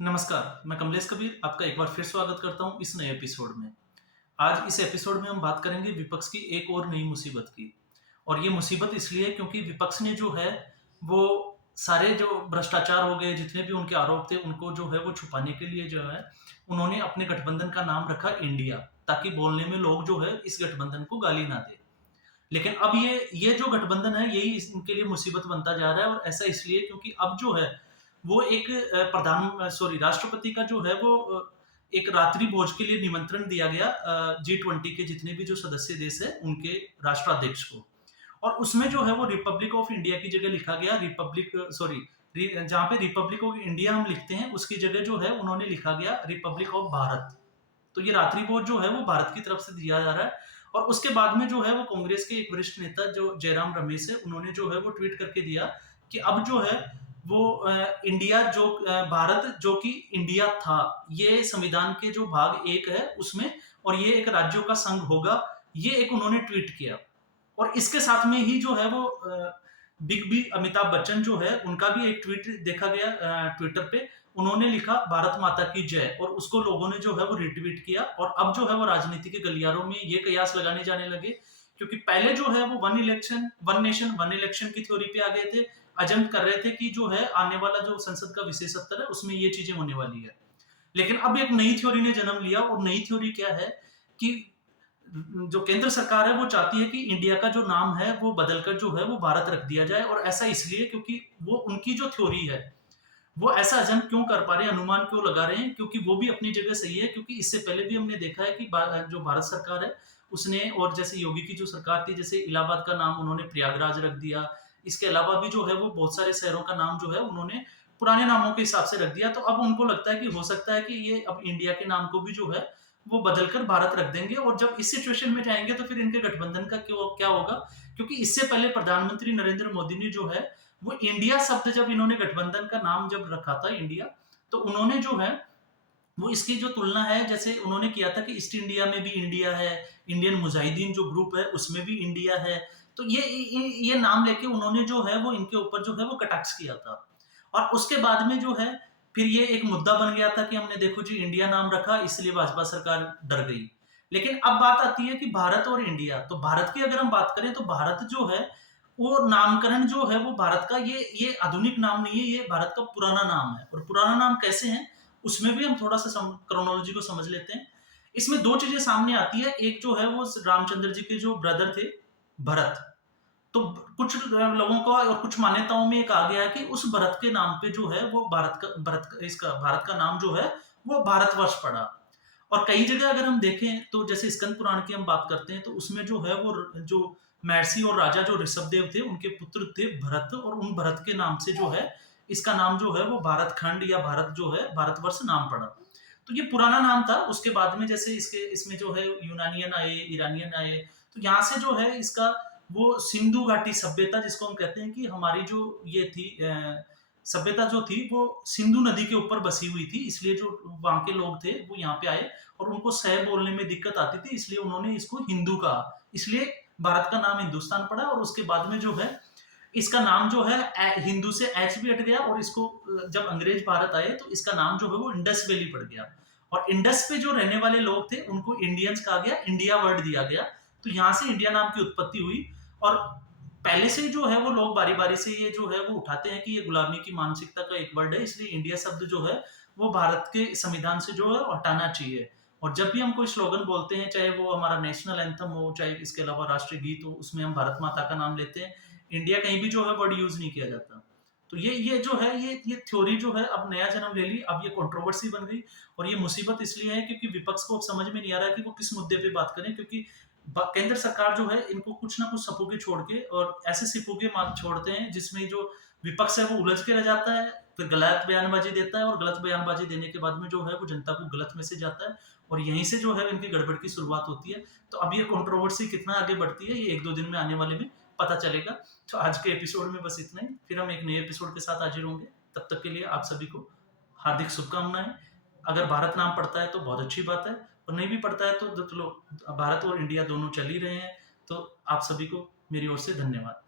नमस्कार, मैं कमलेश कबीर आपका एक बार फिर स्वागत करता हूँ इस नए एपिसोड में। आज इस एपिसोड में हम बात करेंगे विपक्ष की एक और नई मुसीबत की। और ये मुसीबत इसलिए है क्योंकि विपक्ष ने जो है, वो सारे जो भ्रष्टाचार हो गए, जितने भी उनके आरोप थे, उनको जो है वो छुपाने के लिए जो है, उन्होंने अपने गठबंधन का नाम रखा इंडिया, ताकि बोलने में लोग जो है इस गठबंधन को गाली ना दें। लेकिन अब ये जो गठबंधन है यही इनके लिए मुसीबत बनता जा रहा है और ऐसा इसलिए क्योंकि अब जो है वो एक राष्ट्रपति का जो है वो एक रात्रि भोज के लिए निमंत्रण दिया गया G20 के जितने भी जो सदस्य देश है उनके राष्ट्राध्यक्ष को। और उसमें जो है वो रिपब्लिक ऑफ इंडिया की जगह लिखा गया जहाँ पे रिपब्लिक ऑफ इंडिया हम लिखते हैं उसकी जगह जो है उन्होंने लिखा गया रिपब्लिक ऑफ भारत। तो ये रात्रि भोज जो है वो भारत की तरफ से दिया जा रहा है। और उसके बाद में जो है वो कांग्रेस के एक वरिष्ठ नेता जो जयराम रमेश है, उन्होंने जो है वो ट्वीट करके दिया कि अब जो है वो भारत जो कि इंडिया था, ये संविधान के जो भाग 1 है उसमें, और ये एक राज्यों का संघ होगा, ये एक उन्होंने ट्वीट किया। और इसके साथ में ही जो है वो बिग बी अमिताभ बच्चन जो है उनका भी एक ट्वीट देखा गया ट्विटर पे। उन्होंने लिखा भारत माता की जय, और उसको लोगों ने जो है वो रिट्वीट किया। और अब जो है वो राजनीति के गलियारों में ये कयास लगाने जाने लगे, क्योंकि पहले जो है वो वन नेशन वन इलेक्शन की थ्योरी पे आ गए थे। अजम्प्ट कर रहे थे कि जो है आने वाला जो संसद का विशेष सत्र है उसमें ये चीजें होने वाली है। लेकिन अब एक नई थ्योरी ने जन्म लिया, और नई थ्योरी क्या है कि जो केंद्र सरकार है वो चाहती है कि इंडिया का जो नाम है वो बदलकर जो है वो भारत रख दिया जाए। और ऐसा इसलिए क्योंकि वो उनकी जो थ्योरी है वो ऐसा अजम्प क्यों कर पा रहे हैं, अनुमान क्यों लगा रहे हैं, क्योंकि वो भी अपनी जगह सही है। क्योंकि इससे पहले भी हमने देखा है कि जो भारत सरकार है उसने, और जैसे योगी की जो सरकार थी, जैसे इलाहाबाद का नाम उन्होंने प्रयागराज रख दिया। इसके अलावा भी जो है वो बहुत सारे शहरों का नाम जो है उन्होंने पुराने नामों के हिसाब से रख दिया। तो अब उनको लगता है कि हो सकता है कि ये अब इंडिया के नाम को भी जो है वो बदलकर भारत रख देंगे। और जब इस सिचुएशन में जाएंगे तो फिर इनके गठबंधन का क्यों क्या होगा, क्योंकि इससे पहले प्रधानमंत्री नरेंद्र मोदी ने जो है वो इंडिया शब्द, जब इन्होंने गठबंधन का नाम जब रखा था इंडिया, तो उन्होंने जो है वो इसकी जो तुलना है, जैसे उन्होंने किया था कि ईस्ट इंडिया में भी इंडिया है, इंडियन मुजाहिदीन जो ग्रुप है उसमें भी इंडिया है। तो ये नाम लेके उन्होंने जो है वो इनके ऊपर जो है वो कटाक्ष किया था। और उसके बाद में जो है फिर ये एक मुद्दा बन गया था कि हमने देखो जी इंडिया नाम रखा इसलिए भाजपा सरकार डर गई। लेकिन अब बात आती है कि भारत और इंडिया, तो भारत की अगर हम बात करें तो भारत जो है वो नामकरण जो है वो भारत का ये आधुनिक नाम नहीं है, ये भारत का पुराना नाम है। और पुराना नाम कैसे है उसमें भी हम थोड़ा सा क्रोनोलॉजी को समझ लेते हैं। इसमें दो चीजें सामने आती है, एक जो है वो रामचंद्र जी के जो ब्रदर थे भरत। तो कुछ लोगों का और कुछ मान्यताओं में एक आ गया है कि उस भरत के नाम पे जो है वो भारत का नाम जो है वो भारतवर्ष पड़ा। और कई जगह अगर हम देखें तो जैसे स्कंद पुराण की हम बात करते हैं तो उसमें जो है वो जो महर्षि और राजा जो ऋषभदेव थे उनके पुत्र थे भरत, और उन भरत के नाम से जो है इसका नाम जो है वो भारत खंड या भारत जो है भारतवर्ष नाम पड़ा। तो ये पुराना नाम था। उसके बाद में जैसे इसमें जो है यूनानियन आए, ईरानियन आए, तो यहाँ से जो है इसका वो सिंधु घाटी सभ्यता जिसको हम कहते हैं कि हमारी जो ये थी सभ्यता जो थी वो सिंधु नदी के ऊपर बसी हुई थी, इसलिए जो वहां के लोग थे वो यहाँ पे आए और उनको सह बोलने में दिक्कत आती थी, इसलिए उन्होंने इसको हिंदू कहा, इसलिए भारत का नाम हिंदुस्तान पड़ा। और उसके बाद में जो है इसका नाम जो है हिंदू से एच भी हट गया, और इसको जब अंग्रेज भारत आए तो इसका नाम जो है वो इंडस वैली पड़ गया। और इंडस पे जो रहने वाले लोग थे उनको इंडियंस कहा गया, इंडिया वर्ड दिया गया। तो यहाँ से इंडिया नाम की उत्पत्ति हुई। और पहले से जो है वो लोग बारी बारी से ये जो है वो उठाते हैं कि ये गुलामी की मानसिकता का एक वर्ड है, इसलिए इंडिया शब्द जो है वो भारत के संविधान से जो है हटाना चाहिए। और जब भी हम कोई स्लोगन बोलते हैं, चाहे वो हमारा नेशनल एंथम हो, चाहे इसके अलावा राष्ट्रीय गीत हो, उसमें हम भारत माता का नाम लेते हैं, इंडिया कहीं भी जो है वर्ड यूज नहीं किया जाता। तो ये जो है ये थ्योरी जो है अब नया जन्म ले ली, अब ये कंट्रोवर्सी बन गई। और ये मुसीबत इसलिए है क्योंकि विपक्ष को अब समझ में नहीं आ रहा है कि वो किस मुद्दे पे बात करें, क्योंकि केंद्र सरकार जो है इनको कुछ ना कुछ सपोगे छोड़ के, और ऐसे सिपोगे छोड़ते हैं जिसमें जो विपक्ष है वो उलझ के रह जाता है, फिर गलत बयानबाजी देता है, और गलत बयानबाजी देने के बाद में जो है वो जनता को गलत मैसेज आता है, और यहीं से जो है इनकी गड़बड़ की शुरुआत होती है। तो अब ये कंट्रोवर्सी कितना आगे बढ़ती है ये 1-2 दिन में आने वाले में पता चलेगा। तो आज के एपिसोड में बस इतना ही, फिर हम एक नए एपिसोड के साथ हाजिर होंगे। तब तक के लिए आप सभी को हार्दिक शुभकामनाएं। अगर भारत नाम पड़ता है तो बहुत अच्छी बात है, और नहीं भी पड़ता है तो लोग भारत और इंडिया दोनों चल ही रहे हैं। तो आप सभी को मेरी ओर से धन्यवाद।